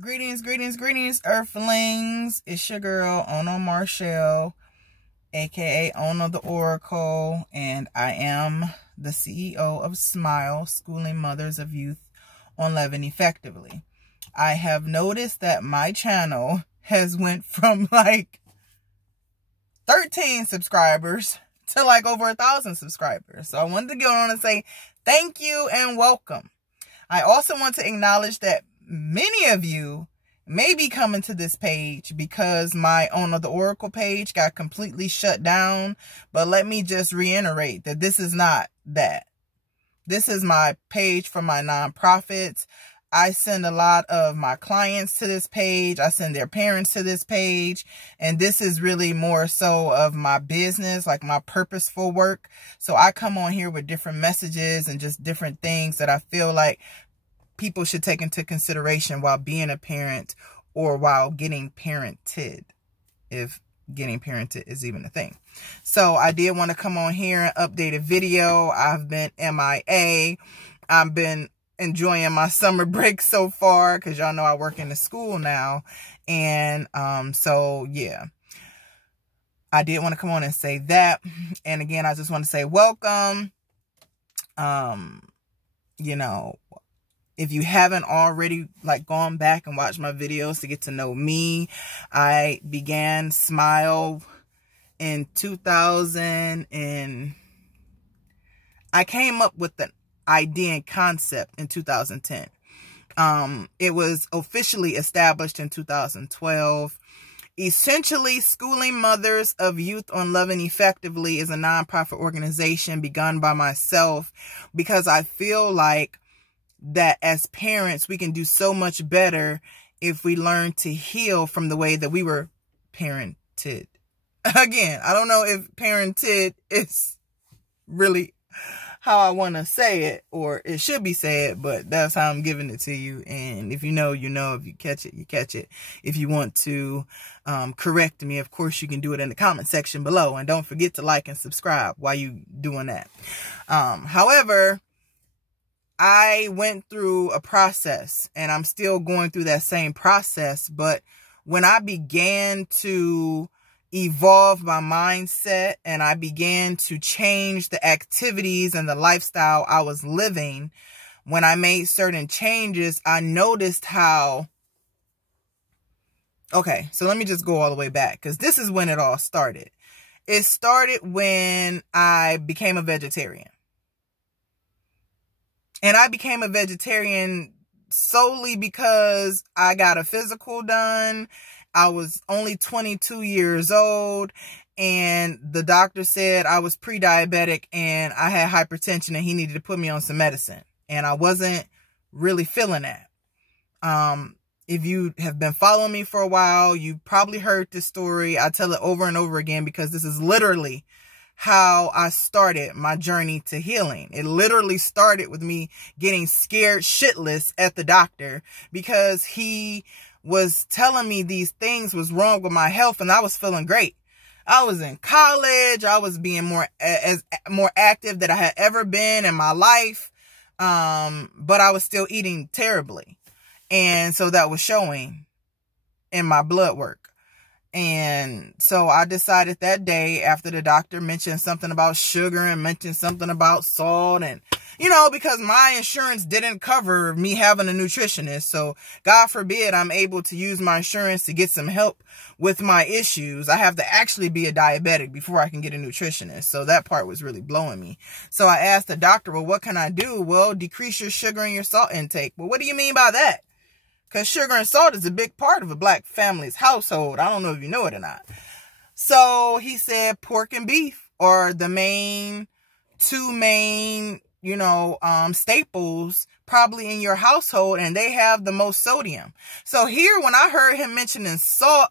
Greetings, greetings, greetings, Earthlings. It's your girl, Ono Marshall, aka Ono the Oracle, and I am the CEO of Smile, Schooling Mothers of Youth on Living Effectively. I have noticed that my channel has went from like 13 subscribers to like over 1,000 subscribers. So I wanted to go on and say thank you and welcome. I also want to acknowledge that many of you may be coming to this page because my Ono the Oracle page got completely shut down. But let me just reiterate that this is not that. This is my page for my nonprofits. I send a lot of my clients to this page. I send their parents to this page. And this is really more so of my business, like my purposeful work. So I come on here with different messages and just different things that I feel like people should take into consideration while being a parent or while getting parented, if getting parented is even a thing. So I did want to come on here and update a video. I've been MIA. I've been enjoying my summer break so far because y'all know I work in the school now. And so yeah, I did want to come on and say that. And again, I just want to say welcome. You know, if you haven't already like gone back and watched my videos to get to know me, I began Smile in 2000 and I came up with the idea and concept in 2010. It was officially established in 2012. Essentially, Schooling Mothers of Youth on Loving Effectively is a nonprofit organization begun by myself because I feel like that as parents, we can do so much better if we learn to heal from the way that we were parented. Again, I don't know if parented is really how I want to say it, or it should be said, but that's how I'm giving it to you. And if you know, you know. If you catch it, you catch it. If you want to correct me, of course, you can do it in the comment section below. And don't forget to like and subscribe while you doing that. However, I went through a process and I'm still going through that same process. But when I began to evolve my mindset and I began to change the activities and the lifestyle I was living, when I made certain changes, I noticed how, okay, so let me just go all the way back because this is when it all started. It started when I became a vegetarian. And I became a vegetarian solely because I got a physical done. I was only 22 years old and the doctor said I was pre-diabetic and I had hypertension and he needed to put me on some medicine. And I wasn't really feeling that. If you have been following me for a while, you probably heard this story. I tell it over and over again because this is literally how I started my journey to healing. It literally started with me getting scared shitless at the doctor because he was telling me these things was wrong with my health and I was feeling great. I was in college. I was being more active than I had ever been in my life. But I was still eating terribly. And so that was showing in my blood work. And so I decided that day after the doctor mentioned something about sugar and mentioned something about salt and, you know, because my insurance didn't cover me having a nutritionist. So God forbid I'm able to use my insurance to get some help with my issues. I have to actually be a diabetic before I can get a nutritionist. So that part was really blowing me. So I asked the doctor, well, what can I do? Well, decrease your sugar and your salt intake. Well, what do you mean by that? Because sugar and salt is a big part of a black family's household. I don't know if you know it or not. So he said pork and beef are the two main, you know, staples probably in your household. And they have the most sodium. So here, when I heard him mentioning salt,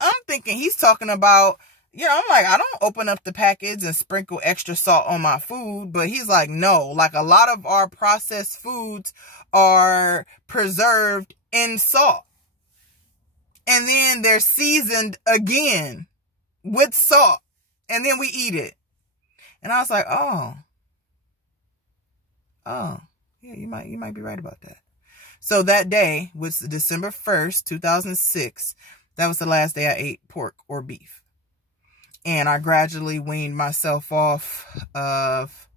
I'm thinking he's talking about, you know, I'm like, I don't open up the package and sprinkle extra salt on my food. But he's like, no, like a lot of our processed foods are preserved in salt. And then they're seasoned again with salt. And then we eat it. And I was like, oh, yeah, you might be right about that. So that day was December 1st, 2006. That was the last day I ate pork or beef. And I gradually weaned myself off of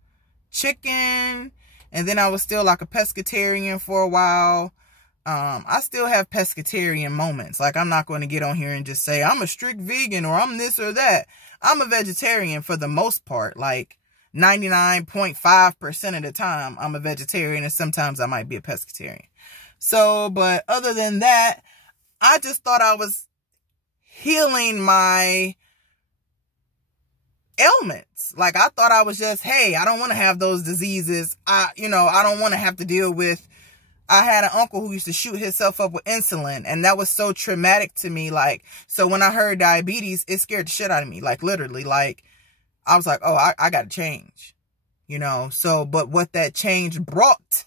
chicken. And then I was still like a pescatarian for a while. I still have pescatarian moments. Like, I'm not going to get on here and just say I'm a strict vegan or I'm this or that. I'm a vegetarian for the most part. Like 99.5% of the time I'm a vegetarian, and sometimes I might be a pescatarian. So, but other than that, I just thought I was healing my ailments. Like, I thought I was just, hey, I don't want to have those diseases. I don't want to have to deal with, I had an uncle who used to shoot himself up with insulin, and that was so traumatic to me. Like, so when I heard diabetes, it scared the shit out of me. Like, literally, like, I was like, oh, I got to change, So, but what that change brought,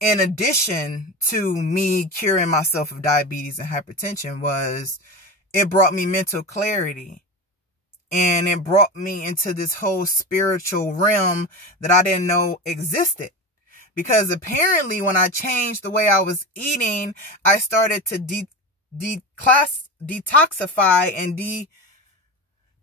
in addition to me curing myself of diabetes and hypertension, was it brought me mental clarity. And it brought me into this whole spiritual realm that I didn't know existed. Because apparently when I changed the way I was eating, I started to detoxify and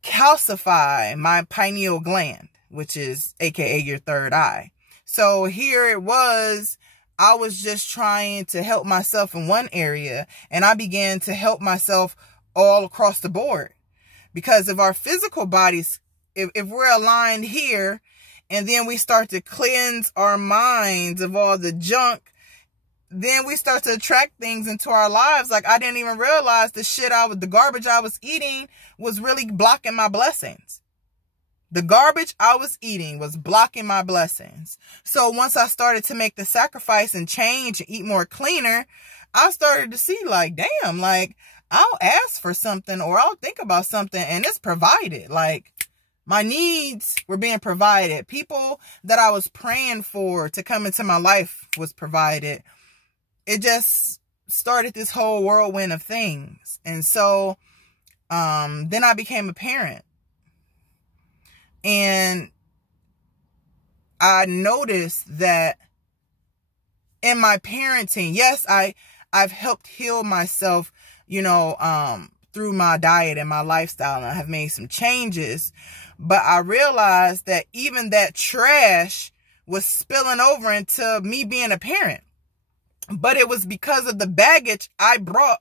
decalcify my pineal gland, which is AKA your third eye. So here it was, I was just trying to help myself in one area, and I began to help myself all across the board. Because if our physical bodies, if we're aligned here, and then we start to cleanse our minds of all the junk, then we start to attract things into our lives. Like, I didn't even realize the garbage I was eating was really blocking my blessings. The garbage I was eating was blocking my blessings. So once I started to make the sacrifice and change and eat more cleaner, I started to see, like, damn, like, I'll ask for something or I'll think about something and it's provided. Like, my needs were being provided. People that I was praying for to come into my life was provided. It just started this whole whirlwind of things. And so, then I became a parent. And I noticed that in my parenting, yes, I've helped heal myself, through my diet and my lifestyle, and I have made some changes. But I realized that even that trash was spilling over into me being a parent. But it was because of the baggage I brought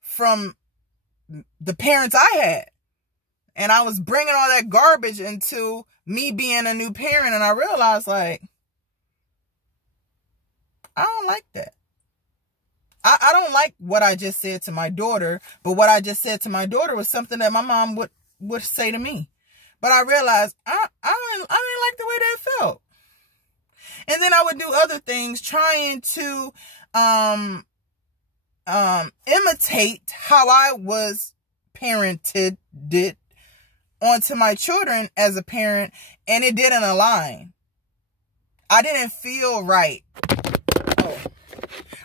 from the parents I had. And I was bringing all that garbage into me being a new parent. And I realized, like, I don't like that. I don't like what I just said to my daughter. But what I just said to my daughter was something that my mom would say to me. But I realized I didn't like the way that felt. And then I would do other things trying to imitate how I was parented onto my children as a parent, and it didn't align. I didn't feel right.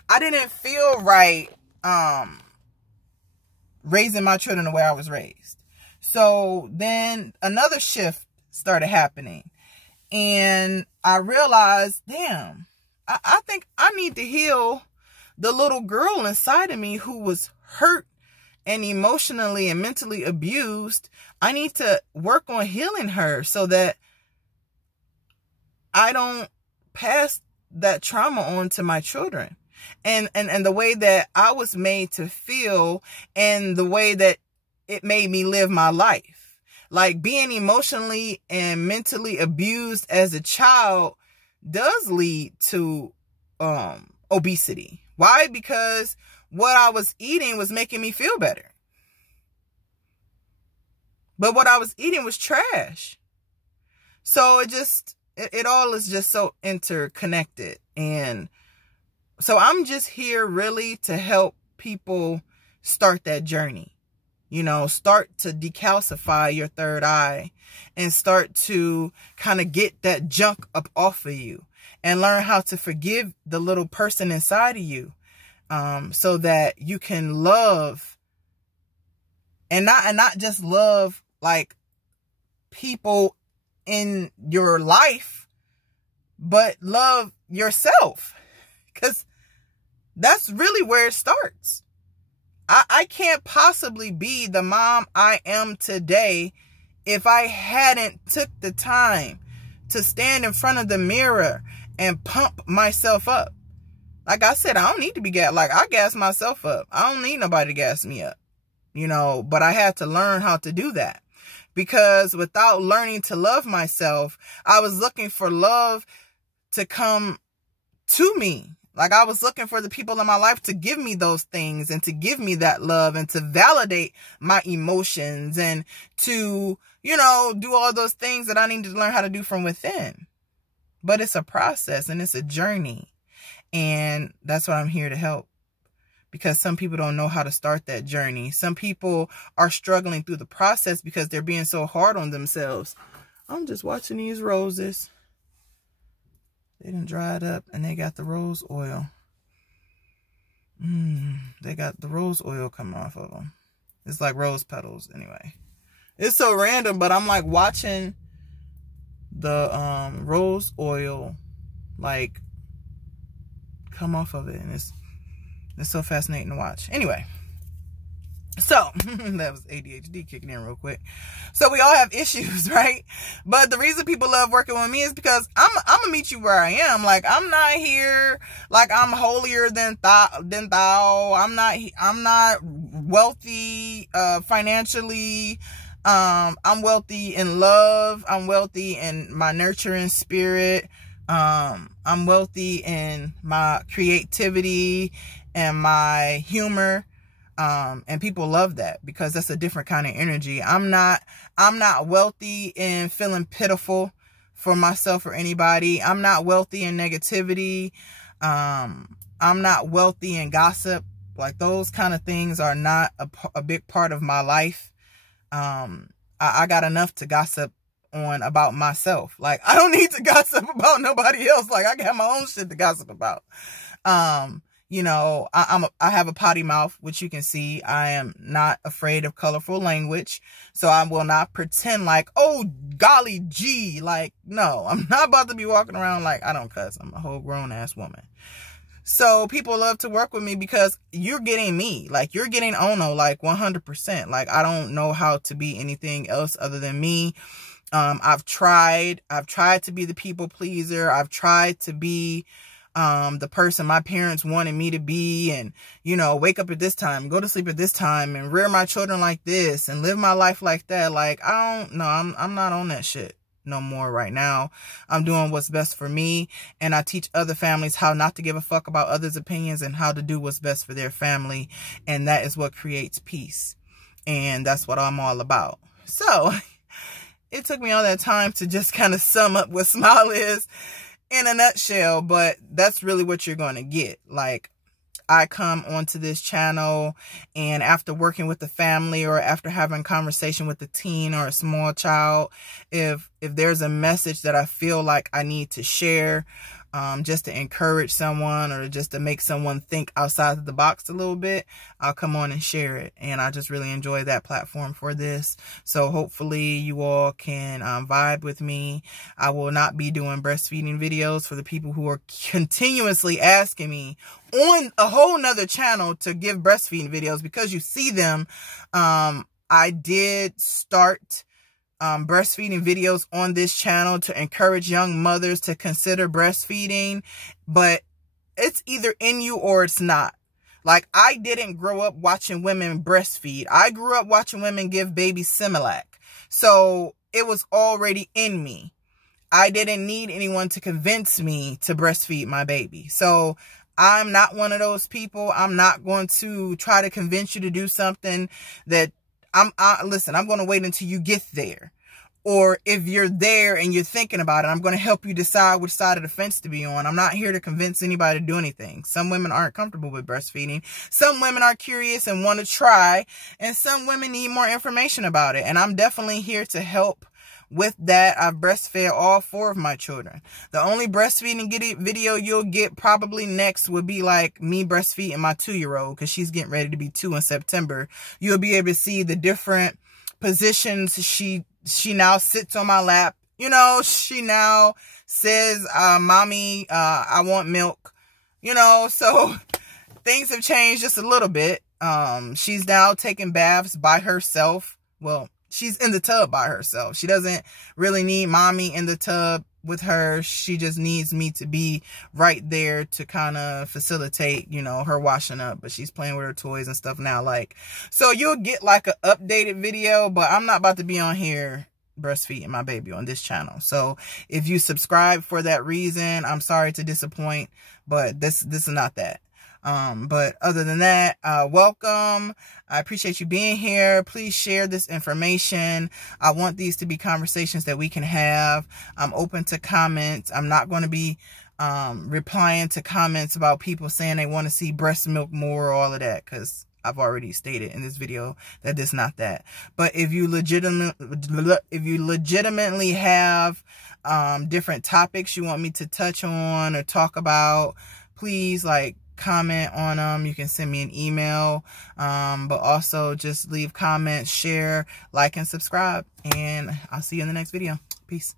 I didn't feel right raising my children the way I was raised. So then another shift started happening. And I realized, damn, I think I need to heal the little girl inside of me who was hurt and emotionally and mentally abused. I need to work on healing her so that I don't pass that trauma on to my children. And the way that I was made to feel and the way that it made me live my life. Like, being emotionally and mentally abused as a child does lead to obesity. Why? Because what I was eating was making me feel better. But what I was eating was trash. So it all is just so interconnected. And so I'm just here really to help people start that journey. Start to decalcify your third eye and start to kind of get that junk up off of you and learn how to forgive the little person inside of you, so that you can love and not just love like people in your life, but love yourself. Because That's really where it starts. I can't possibly be the mom I am today if I hadn't took the time to stand in front of the mirror and pump myself up. Like I said, I don't need to be like I gas myself up. I don't need nobody to gas me up, but I had to learn how to do that, because without learning to love myself, I was looking for love to come to me. Like I was looking for the people in my life to give me those things and to give me that love and to validate my emotions and to, do all those things that I need to learn how to do from within. But it's a process and it's a journey. And that's what I'm here to help, because some people don't know how to start that journey. Some people are struggling through the process because they're being so hard on themselves. I'm just watching these roses. They done dried up and they got the rose oil. They got the rose oil coming off of them. It's like rose petals anyway. It's so random, but I'm like watching the rose oil like come off of it, and it's so fascinating to watch. Anyway, so that was ADHD kicking in real quick. So we all have issues, right? But the reason people love working with me is because I'm gonna meet you where I am. Like I'm not here like I'm holier than thou. I'm not wealthy financially. I'm wealthy in love. I'm wealthy in my nurturing spirit. I'm wealthy in my creativity and my humor. And people love that because that's a different kind of energy. I'm not wealthy in feeling pitiful for myself or anybody. I'm not wealthy in negativity. I'm not wealthy in gossip. Like those kind of things are not a big part of my life. I got enough to gossip on about myself. Like I don't need to gossip about nobody else. Like I got my own shit to gossip about. I have a potty mouth, which you can see. I am not afraid of colorful language. So I will not pretend like, oh, golly gee. Like, no, I'm not about to be walking around like I don't cuss. I'm a whole grown ass woman. So people love to work with me because you're getting me. Like you're getting Ono like 100%. Like I don't know how to be anything else other than me. I've tried to be the people pleaser. I've tried to be the person my parents wanted me to be, and wake up at this time, go to sleep at this time, and rear my children like this and live my life like that. Like I'm not on that shit no more right now. I'm doing what's best for me, and I teach other families how not to give a fuck about others' opinions and how to do what's best for their family, and that is what creates peace, and that's what I'm all about. So it took me all that time to just kind of sum up what Smile is in a nutshell, but that's really what you're going to get. Like I come onto this channel, and after working with the family or after having conversation with a teen or a small child, if there's a message that I feel like I need to share, just to encourage someone or just to make someone think outside of the box a little bit, I'll come on and share it. And I just really enjoy that platform for this. So hopefully you all can vibe with me. I will not be doing breastfeeding videos for the people who are continuously asking me on a whole nother channel to give breastfeeding videos, because you see them. I did start breastfeeding videos on this channel to encourage young mothers to consider breastfeeding, but it's either in you or it's not. Like I didn't grow up watching women breastfeed. I grew up watching women give babies Similac. So it was already in me. I didn't need anyone to convince me to breastfeed my baby. So I'm not one of those people. I'm not going to try to convince you to do something that listen, I'm going to wait until you get there. Or if you're there and you're thinking about it, I'm going to help you decide which side of the fence to be on. I'm not here to convince anybody to do anything. Some women aren't comfortable with breastfeeding. Some women are curious and want to try. And some women need more information about it. And I'm definitely here to help with that. I've breastfed all 4 of my children. The only breastfeeding video you'll get probably next would be like me breastfeeding my 2-year-old, because she's getting ready to be 2 in September. You'll be able to see the different positions she now sits on my lap. She now says, mommy, I want milk, so things have changed just a little bit. She's now taking baths by herself. Well, she's in the tub by herself. She doesn't really need mommy in the tub with her. She just needs me to be right there to kind of facilitate, you know, her washing up. But she's playing with her toys and stuff now. Like, so you'll get like an updated video, but I'm not about to be on here breastfeeding my baby on this channel. So if you subscribe for that reason, I'm sorry to disappoint, but this is not that. But other than that, welcome. I appreciate you being here. Please share this information. I want these to be conversations that we can have. I'm open to comments. I'm not going to be replying to comments about people saying they want to see breast milk more or all of that, because I've already stated in this video that it's not that. But if you legitimately have different topics you want me to touch on or talk about, please like comment on them. You can send me an email, but also just leave comments, share, like, and subscribe, and I'll see you in the next video. Peace.